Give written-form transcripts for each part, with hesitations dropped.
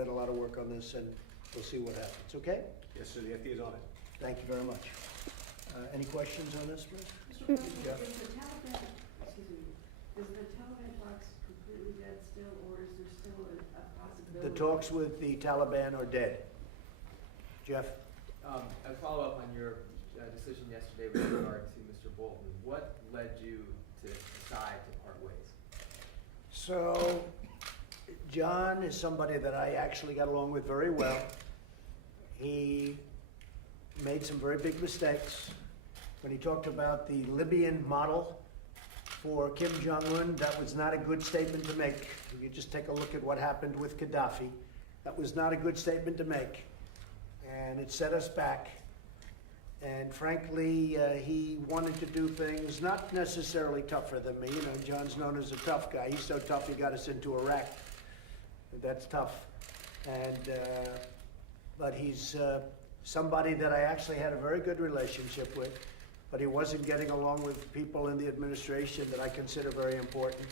done a lot of work on this, and we'll see what happens, okay? Yes, sir, the FDA is on it. Thank you very much. Any questions on this, please? Mr. President, Yeah. is the Taliban, excuse me, is the Taliban talks completely dead still, or is there still a possibility? The talks with the Taliban are dead. Jeff? A follow-up on your decision yesterday with regard to Mr. Bolton. What led you to decide to part ways? So, John is somebody that I actually got along with very well. He made some very big mistakes. When he talked about the Libyan model for Kim Jong-un, that was not a good statement to make. If you just take a look at what happened with Gaddafi, that was not a good statement to make. And it set us back. And frankly, he wanted to do things not necessarily tougher than me. You know, John's known as a tough guy. He's so tough he got us into Iraq. That's tough. And, but he's somebody that I actually had a very good relationship with, but he wasn't getting along with people in the administration that I consider very important.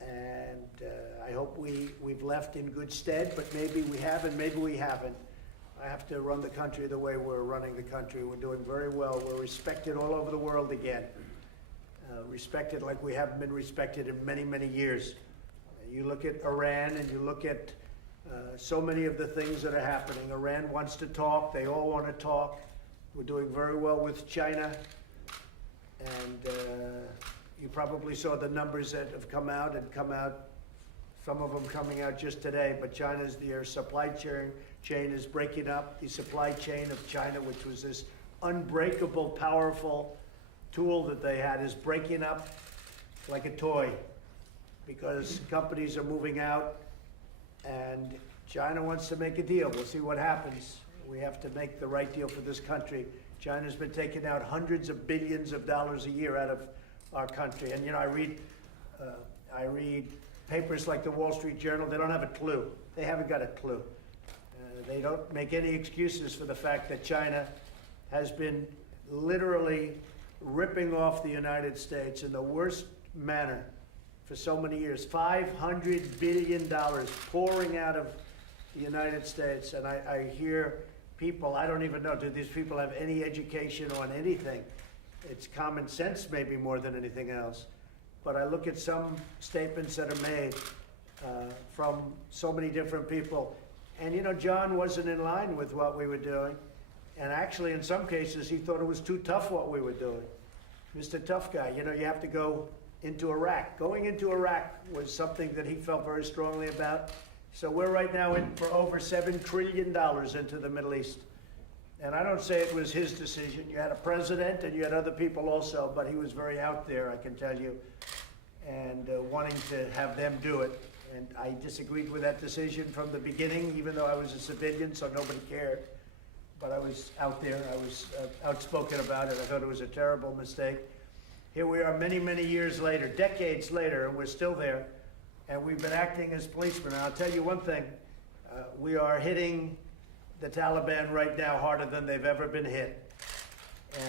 And I hope we've left in good stead, but maybe we have and maybe we haven't. I have to run the country the way we're running the country. We're doing very well. We're respected all over the world again. Respected like we haven't been respected in many, many years. You look at Iran and you look at so many of the things that are happening. Iran wants to talk. They all want to talk. We're doing very well with China. And you probably saw the numbers that have come out, some of them coming out just today, but their supply chain is breaking up. The supply chain of China, which was this unbreakable, powerful tool that they had, is breaking up like a toy because companies are moving out and China wants to make a deal. We'll see what happens. We have to make the right deal for this country. China's been taking out hundreds of billions of dollars a year out of our country. And you know, I read papers like the Wall Street Journal. They don't have a clue. They haven't got a clue. They don't make any excuses for the fact that China has been literally ripping off the United States in the worst manner for so many years. $500 billion pouring out of the United States. And I hear people, I don't even know, do these people have any education on anything? It's common sense maybe more than anything else. But I look at some statements that are made from so many different people. And you know, John wasn't in line with what we were doing. And actually, in some cases, he thought it was too tough what we were doing. Mr. Tough Guy, you know, you have to go into Iraq. Going into Iraq was something that he felt very strongly about. So we're right now in for over $7 trillion into the Middle East. And I don't say it was his decision. You had a president and you had other people also, but he was very out there, I can tell you, and wanting to have them do it. And I disagreed with that decision from the beginning, even though I was a civilian, so nobody cared. But I was out there, I was outspoken about it. I thought it was a terrible mistake. Here we are many, many years later, decades later, and we're still there. And we've been acting as policemen. And I'll tell you one thing, we are hitting the Taliban right now harder than they've ever been hit.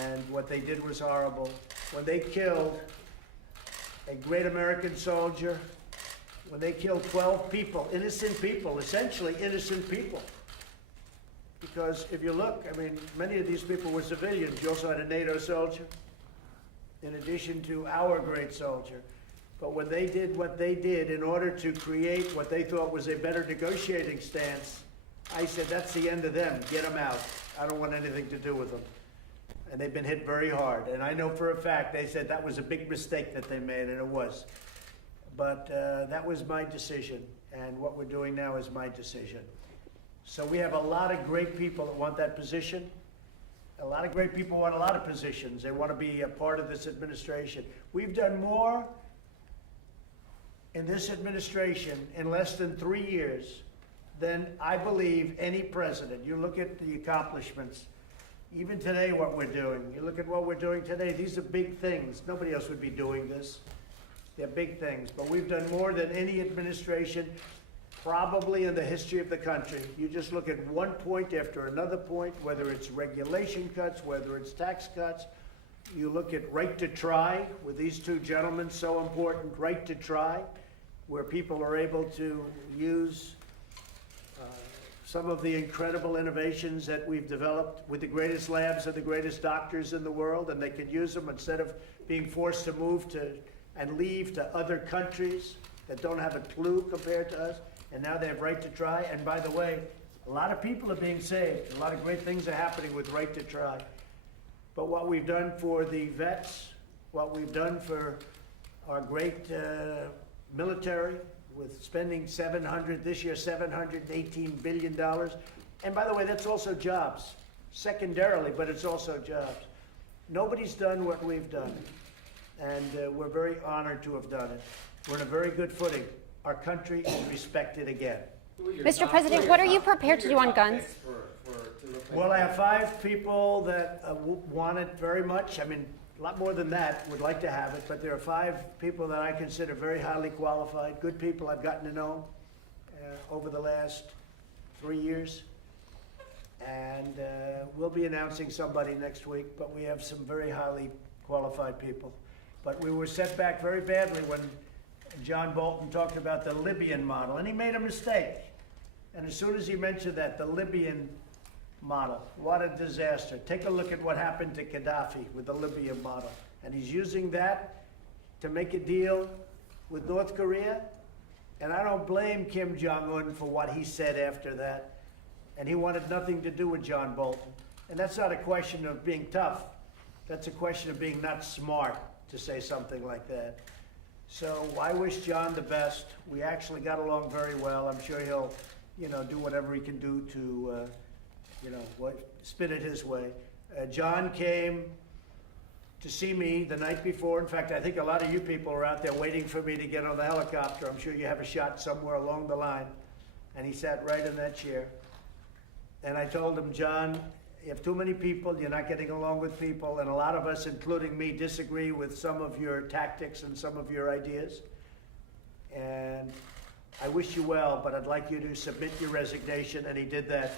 And what they did was horrible. When they killed a great American soldier, when they killed 12 people, innocent people, essentially innocent people. Because if you look, I mean, many of these people were civilians. You also had a NATO soldier, in addition to our great soldier. But when they did what they did in order to create what they thought was a better negotiating stance, I said, that's the end of them. Get them out. I don't want anything to do with them. And they've been hit very hard. And I know for a fact they said that was a big mistake that they made, and it was. But that was my decision, and what we're doing now is my decision. So we have a lot of great people that want that position. A lot of great people want a lot of positions. They want to be a part of this administration. We've done more in this administration in less than 3 years than I believe any president. You look at the accomplishments. Even today, what we're doing. You look at what we're doing today. These are big things. Nobody else would be doing this. They're big things, but we've done more than any administration probably in the history of the country. You just look at one point after another point, whether it's regulation cuts, whether it's tax cuts. You look at right to try, with these two gentlemen, so important, right to try, where people are able to use some of the incredible innovations that we've developed with the greatest labs and the greatest doctors in the world, and they could use them instead of being forced to move to and leave to other countries that don't have a clue compared to us, and now they have right to try. And by the way, a lot of people are being saved. A lot of great things are happening with right to try. But what we've done for the vets, what we've done for our great military, with spending this year, $718 billion. And by the way, that's also jobs, secondarily, but it's also jobs. Nobody's done what we've done, and we're very honored to have done it. We're in a very good footing. Our country is respected again. Mr. President, what are you prepared to do on guns? Well, I have 5 people that want it very much. I mean, a lot more than that would like to have it, but there are 5 people that I consider very highly qualified, good people I've gotten to know over the last 3 years. And we'll be announcing somebody next week, but we have some very highly qualified people. But we were set back very badly when John Bolton talked about the Libyan model, and he made a mistake. And as soon as he mentioned that, the Libyan model, what a disaster. Take a look at what happened to Gaddafi with the Libyan model. And he's using that to make a deal with North Korea. And I don't blame Kim Jong-un for what he said after that. And he wanted nothing to do with John Bolton. And that's not a question of being tough. That's a question of being not smart to say something like that. So I wish John the best. We actually got along very well. I'm sure he'll, do whatever he can do to, spin it his way. John came to see me the night before. In fact, I think a lot of you people are out there waiting for me to get on the helicopter. I'm sure you have a shot somewhere along the line. And he sat right in that chair. And I told him, John, you have too many people, you're not getting along with people, and a lot of us, including me, disagree with some of your tactics and some of your ideas. And I wish you well, but I'd like you to submit your resignation, and he did that.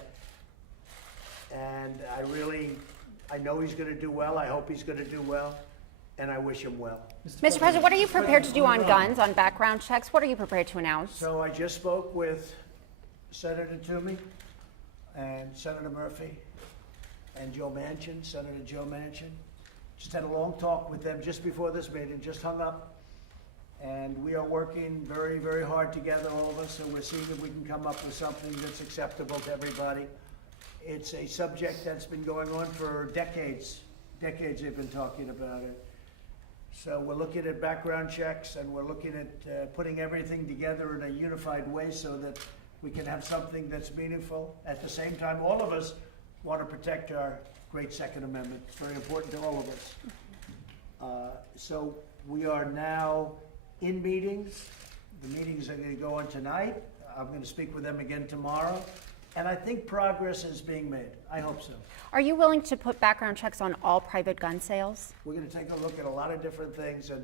And I know he's going to do well, I hope he's going to do well, and I wish him well. Mr. President, what are you prepared to do on guns, on background checks? What are you prepared to announce? So I just spoke with Senator Toomey and Senator Murphy and Senator Joe Manchin. Just had a long talk with them just before this meeting, just hung up. And we are working very, very hard together, all of us, and we're seeing if we can come up with something that's acceptable to everybody. It's a subject that's been going on for decades. Decades they've been talking about it. So we're looking at background checks, and we're looking at putting everything together in a unified way so that we can have something that's meaningful. At the same time, all of us want to protect our great Second Amendment. It's very important to all of us. So we are now in meetings. The meetings are going to go on tonight. I'm going to speak with them again tomorrow. And I think progress is being made. I hope so. Are you willing to put background checks on all private gun sales? We're going to take a look at a lot of different things, and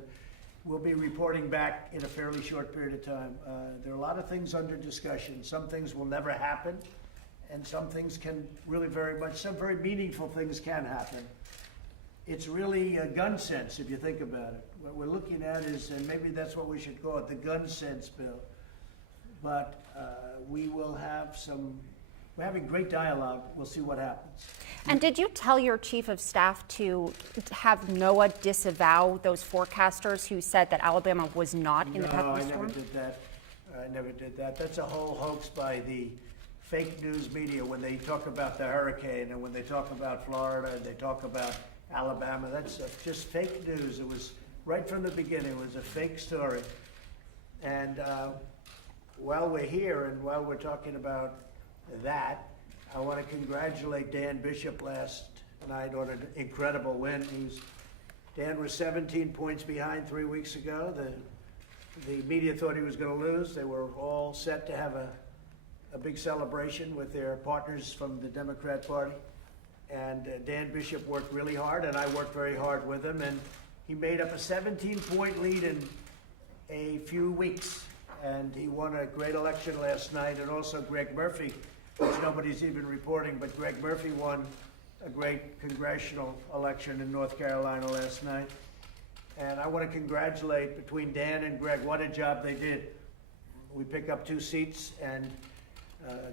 we'll be reporting back in a fairly short period of time. There are a lot of things under discussion. Some things will never happen, and some things can really some very meaningful things can happen. It's really a gun sense, if you think about it. What we're looking at is, and maybe that's what we should call it, the gun sense bill. But we're having great dialogue. We'll see what happens. And did you tell your chief of staff to have NOAA disavow those forecasters who said that Alabama was not in the path of the storm? No, I never did that. That's a whole hoax by the fake news media when they talk about the hurricane and when they talk about Florida and they talk about Alabama. That's just fake news. It was right from the beginning. It was a fake story. And while we're here and while we're talking about that, I want to congratulate Dan Bishop last night on an incredible win. Dan was 17 points behind 3 weeks ago. The media thought he was going to lose. They were all set to have a big celebration with their partners from the Democrat Party. And Dan Bishop worked really hard, and I worked very hard with him. And he made up a 17-point lead in a few weeks. And he won a great election last night. And also Greg Murphy, which nobody's even reporting, but Greg Murphy won a great congressional election in North Carolina last night. And I want to congratulate, between Dan and Greg, what a job they did. We pick up 2 seats, and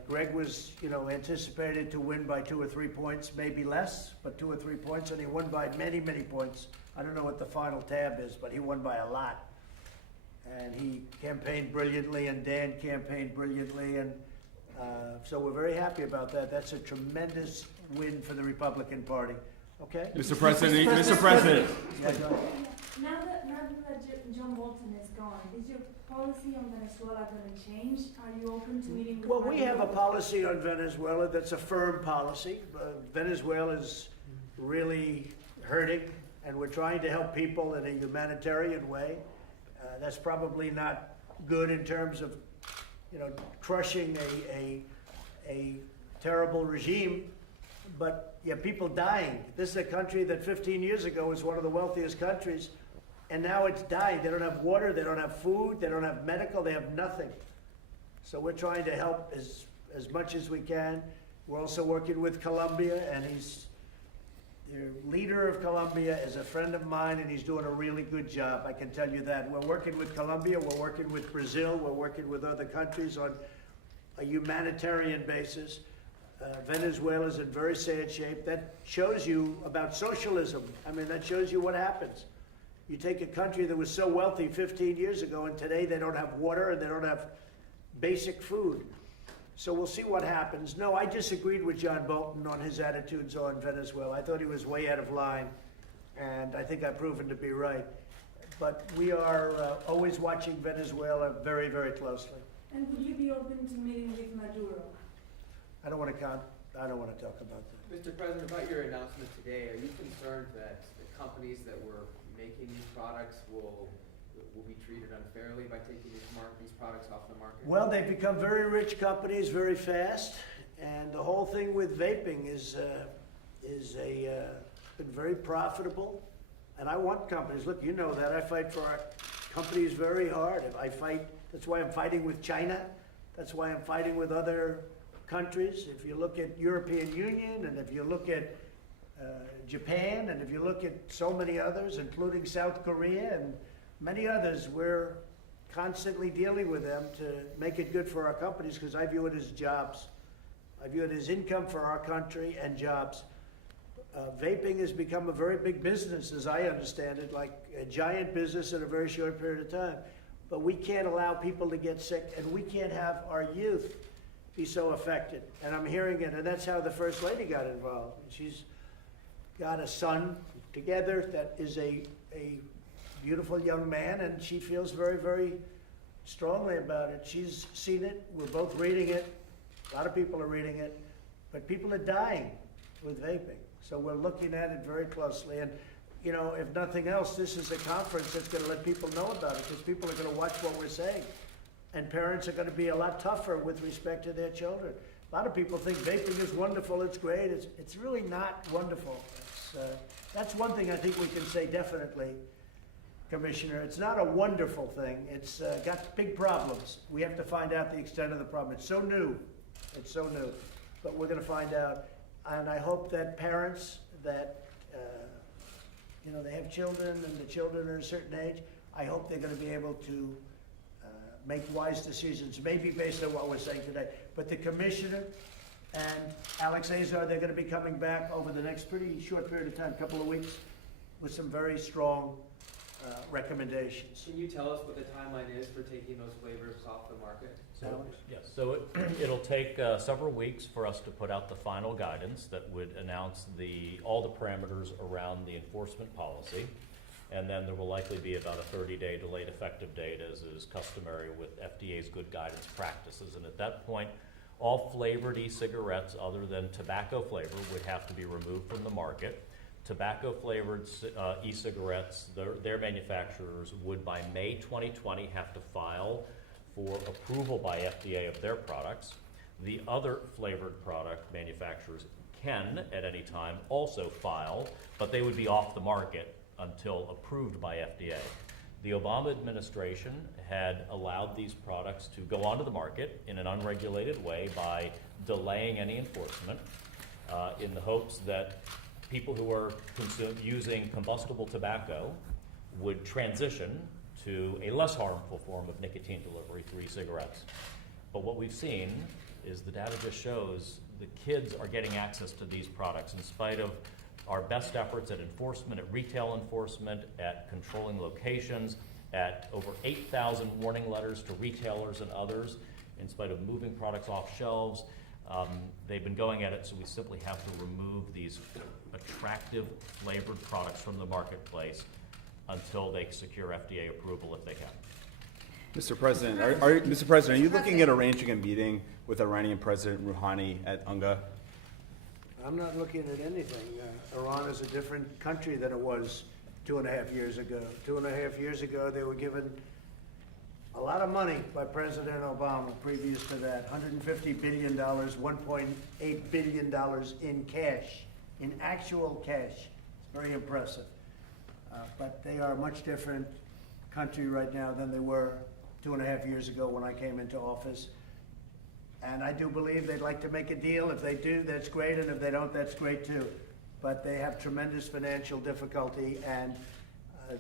Greg was, anticipated to win by 2 or 3 points, maybe less, but 2 or 3 points, and he won by many, many points. I don't know what the final tab is, but he won by a lot. And he campaigned brilliantly, and Dan campaigned brilliantly, and so we're very happy about that. That's a tremendous win for the Republican Party. Okay? Mr. President, Mr. President. Yeah, go ahead. Now that John Bolton is gone, is your policy on Venezuela going to change? Are you open to meeting with Well, we have a Maduro? policy on Venezuela that's a firm policy. Venezuela is really hurting, and we're trying to help people in a humanitarian way. That's probably not good in terms of, crushing a terrible regime, but you have people dying. This is a country that 15 years ago was one of the wealthiest countries, and now it's dying. They don't have water, they don't have food, they don't have medical, they have nothing. So we're trying to help as much as we can. We're also working with Colombia, and the leader of Colombia is a friend of mine, and he's doing a really good job, I can tell you that. We're working with Colombia, we're working with Brazil, we're working with other countries on a humanitarian basis. Venezuela's in very sad shape. That shows you about socialism. I mean, that shows you what happens. You take a country that was so wealthy 15 years ago, and today they don't have water and they don't have basic food. So we'll see what happens. No, I disagreed with John Bolton on his attitudes on Venezuela. I thought he was way out of line, and I think I've proven to be right. But we are always watching Venezuela very, very closely. And would you be open to meeting with Maduro? I don't want to talk about that. Mr. President, about your announcement today, are you concerned that the companies that were making these products will be treated unfairly by taking these products off the market? Well, they've become very rich companies very fast, and the whole thing with vaping is been very profitable. And I want companies. Look, you know that I fight for our companies very hard. That's why I'm fighting with China. That's why I'm fighting with other countries. If you look at European Union, and if you look at Japan, and if you look at so many others, including South Korea and many others, we're constantly dealing with them to make it good for our companies, because I view it as jobs. I view it as income for our country and jobs. Vaping has become a very big business, as I understand it, like a giant business in a very short period of time. But we can't allow people to get sick, and we can't have our youth be so affected. And I'm hearing it, and that's how the First Lady got involved. She's got a son together that is a beautiful young man, and she feels very, very strongly about it. She's seen it. We're both reading it. A lot of people are reading it. But people are dying with vaping. So we're looking at it very closely. And, if nothing else, this is a conference that's going to let people know about it, because people are going to watch what we're saying. And parents are going to be a lot tougher with respect to their children. A lot of people think vaping is wonderful, it's great. It's really not wonderful. That's one thing I think we can say definitely, Commissioner. It's not a wonderful thing. It's got big problems. We have to find out the extent of the problem. It's so new. It's so new. But we're going to find out. And I hope that parents that, they have children, and the children are a certain age, I hope they're going to be able to make wise decisions, maybe based on what we're saying today. But the Commissioner and Alex Azar, they're going to be coming back over the next pretty short period of time, couple of weeks, with some very strong recommendations. Can you tell us what the timeline is for taking those flavors off the market? Alex? Yes, so it'll take several weeks for us to put out the final guidance that would announce all the parameters around the enforcement policy. And then there will likely be about a 30-day delayed effective date, as is customary with FDA's good guidance practices. And at that point, all flavored e-cigarettes other than tobacco flavor would have to be removed from the market. Tobacco-flavored e-cigarettes, their manufacturers would, by May 2020, have to file for approval by FDA of their products. The other flavored product manufacturers can, at any time, also file, but they would be off the market until approved by FDA. The Obama administration had allowed these products to go onto the market in an unregulated way by delaying any enforcement in the hopes that people who are using combustible tobacco would transition to a less harmful form of nicotine delivery through e-cigarettes. But what we've seen is the data just shows the kids are getting access to these products in spite of our best efforts at enforcement, at retail enforcement, at controlling locations, at over 8,000 warning letters to retailers and others, in spite of moving products off shelves. They've been going at it, so we simply have to remove these attractive flavored products from the marketplace until they secure FDA approval if they can. Mr. President, are you looking at arranging a meeting with Iranian President Rouhani at UNGA? I'm not looking at anything. Iran is a different country than it was 2.5 years ago. 2.5 years ago, they were given a lot of money by President Obama. Previous to that, $150 billion, $1.8 billion in cash, in actual cash. It's very impressive. But they are a much different country right now than they were 2.5 years ago when I came into office. And I do believe they'd like to make a deal. If they do, that's great, and if they don't, that's great too. But they have tremendous financial difficulty, and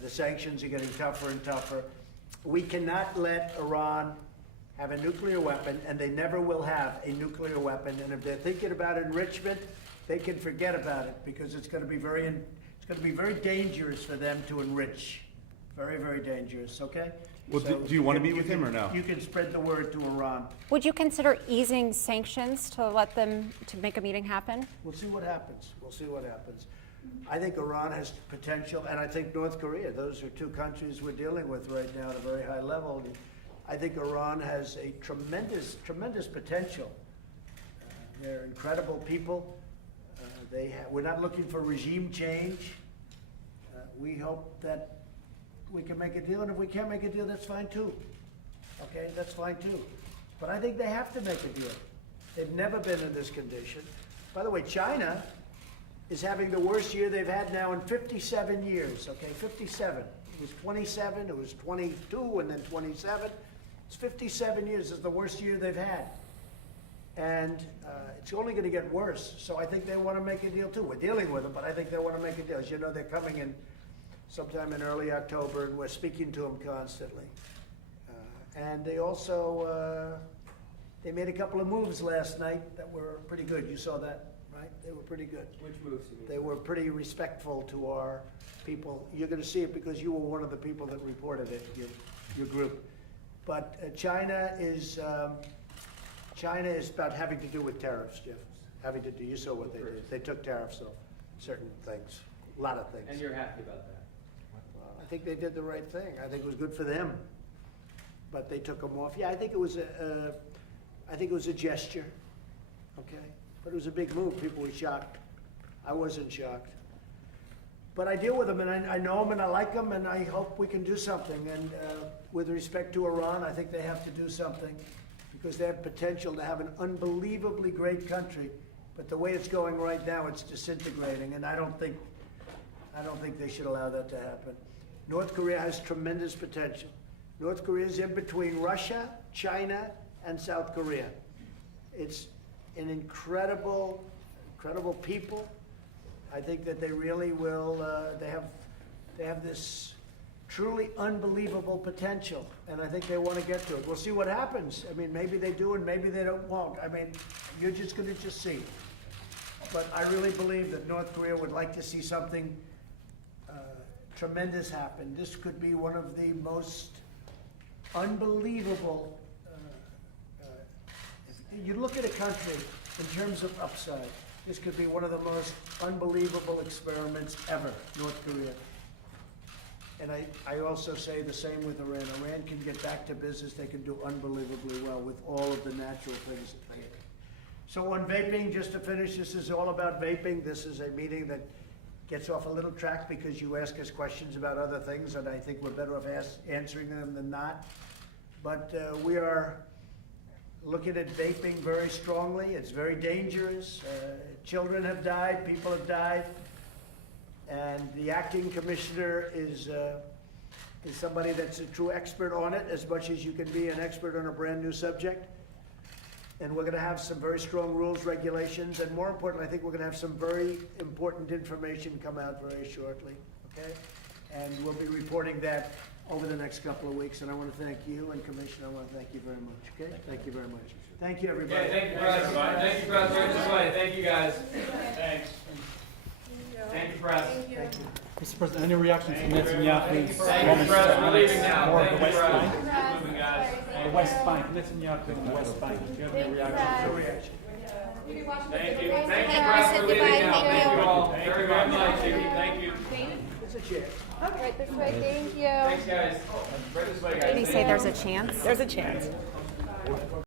the sanctions are getting tougher and tougher. We cannot let Iran have a nuclear weapon, and they never will have a nuclear weapon. And if they're thinking about enrichment, they can forget about it, because it's going to be very dangerous for them to enrich. Very, very dangerous. Okay. Well, So do you want to meet with him or no? You can spread the word to Iran. Would you consider easing sanctions to let them, to make a meeting happen? We'll see what happens. We'll see what happens. I think Iran has potential, and I think North Korea. Those are two countries we're dealing with right now at a very high level. I think Iran has a tremendous, tremendous potential. They're incredible people. We're not looking for regime change. We hope that we can make a deal, and if we can't make a deal, that's fine too. Okay, that's fine too. But I think they have to make a deal. They've never been in this condition. By the way, China is having the worst year they've had now in 57 years, okay, 57. It was 27, it was 22, and then 27. It's 57 years, it's the worst year they've had. And it's only gonna get worse, so I think they wanna make a deal too. We're dealing with them, but I think they wanna make a deal. As you know, they're coming in sometime in early October, and we're speaking to them constantly. And they also, they made a couple of moves last night that were pretty good. You saw that, right? They were pretty good. Which moves you mean? They were pretty respectful to our people. You're gonna see it because you were one of the people that reported it, your group. But China is about having to do with tariffs, Jeff. Having to do, you saw what they did. They took tariffs off certain things, a lot of things. And you're happy about that? I think they did the right thing. I think it was good for them, but they took them off. Yeah, I think it was a gesture, okay? But it was a big move. People were shocked. I wasn't shocked. But I deal with them, and I know them, and I like them, and I hope we can do something. And with respect to Iran, I think they have to do something because they have potential to have an unbelievably great country. But the way it's going right now, it's disintegrating, and I don't think they should allow that to happen. North Korea has tremendous potential. North Korea is in between Russia, China, and South Korea. It's an incredible people. I think that they really will, they have this truly unbelievable potential, and I think they want to get to it. We'll see what happens. I mean, maybe they do and maybe they won't. I mean, you're just going to see. But I really believe that North Korea would like to see something tremendous happen. This could be one of the most unbelievable, you look at a country in terms of upside, this could be one of the most unbelievable experiments ever, North Korea. And I also say the same with Iran. Iran can get back to business. They can do unbelievably well with all of the natural things that they have. So on vaping, just to finish, this is all about vaping. This is a meeting that gets off a little track because you ask us questions about other things, and I think we're better off answering them than not. But we are looking at vaping very strongly. It's very dangerous. Children have died, people have died, and the acting commissioner is somebody that's a true expert on it, as much as you can be an expert on a brand new subject. And we're going to have some very strong rules, regulations, and more importantly, I think we're going to have some very important information come out very shortly, okay? And we'll be reporting that over the next couple of weeks, and I want to thank you, and Commissioner, I want to thank you very much, okay? Thank you very much. Thank you, everybody. Thank you, press. Thank you, press. Right this way. Thank you, guys. Thanks. Thank you, press. Thank you. Mr. President, any reaction to Netanyahu's Thank you, comments press. to We're annex leaving now. more of Thank the you, West press. Bank? Keep moving, guys. The West Bank, Netanyahu and the West Bank. Do you have any reaction? No reaction. Thank you. Thank you, Thank you, press. Mr. We're leaving Goodbye. now. Thank Thank you. you all very, very much. Thank you. It's a chair. Right this way, thank you. Thanks, guys. Right this way, guys. Did he say there's a chance? There's a chance.